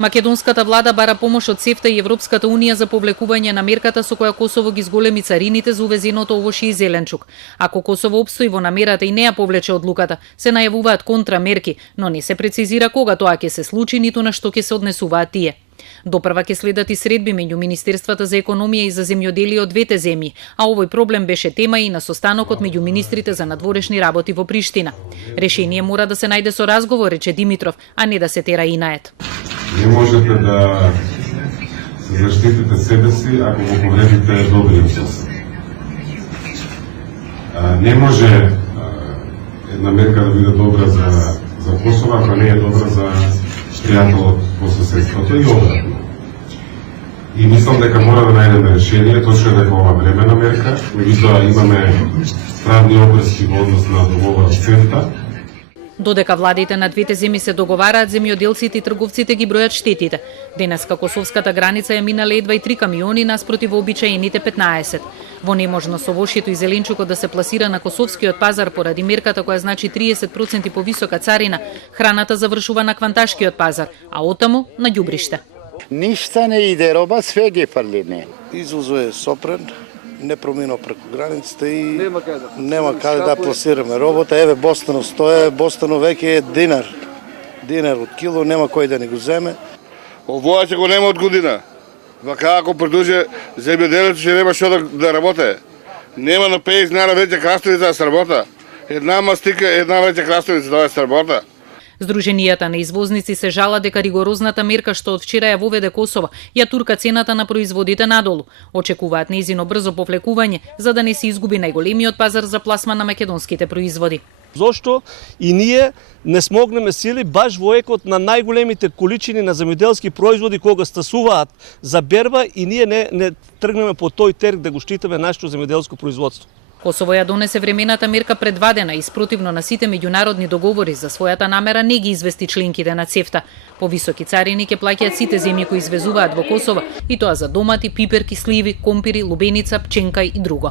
Македонската влада бара помош од СЕФТА и Европската унија за повлекување на мерката со која Косово ги зголеми царините за увезеното овошје и зеленчук. Ако Косово обстои во намерата и не ја повлече одлуката, се најавуваат контрамерки, но не се прецизира кога тоа ќе се случи ниту на што ќе се однесуваат тие. Допрва ќе следат и средби меѓу Министерствата за економија и за земјоделие од двете земји, а овој проблем беше тема и на состанокот меѓу министрите за надворешни работи во Приштина. Решение мора да се најде со разговор, рече Димитров, а не да се тера инаед. Не можете да заштитите себе си ако го повредите добриот сосед. Не може една мерка да биде добра за Косово, ако не е добра за пријателот во соседството и обратно. И мислам дека мора да најдеме решение, точно дека ова времена мерка, меѓутоа имаме правни обврски во однос на договорот СЕФТА. Додека владите на двете земји се договараат, земјоделците и трговците ги бројат штетите. Денеска косовската граница ја минале едва и 3 камиони наспроти вообичаените 15. Во неможност овошјето и зеленчукот да се пласира на косовскиот пазар поради мерката која значи 30% повисока царина, храната завршува на кванташкиот пазар, а оттаму на ѓубриште. Ништа не иде роба, све ги фрлине. Извозот е сопрен, не проминува преку границата и нема каде да пласираме робота. Еве Бостанов стоја, Бостанов веќе е динар. Динар од кило, нема кој да ни го земе. Овоја ќе го нема од година. Вака ако продолжи земјоделието ќе нема што да работи. Нема на 50 динара веќе краставица да се работа. Една мастика, една веќе краставица да се работа. Сдруженијата на извозници се жала дека ригорозната мерка што од вчера ја воведе Косово ја турка цената на производите надолу. Очекуваат нејзино брзо повлекување за да не се изгуби најголемиот пазар за пласма на македонските производи. Зошто и ние не смогнеме сили баш во екот на најголемите количини на земјоделски производи кога стасуваат за берба и ние не тргнеме по тој терк да го штитиме нашето земјоделско производство. Косово ја донесе времената мерка предвадена и спротивно на сите меѓународни договори за својата намера не ги извести членките на СЕФТА. Повисоки царини ќе плаќаат сите земји кои извезуваат во Косово, и тоа за домати, пиперки, сливи, компири, лубеница, пченка и друго.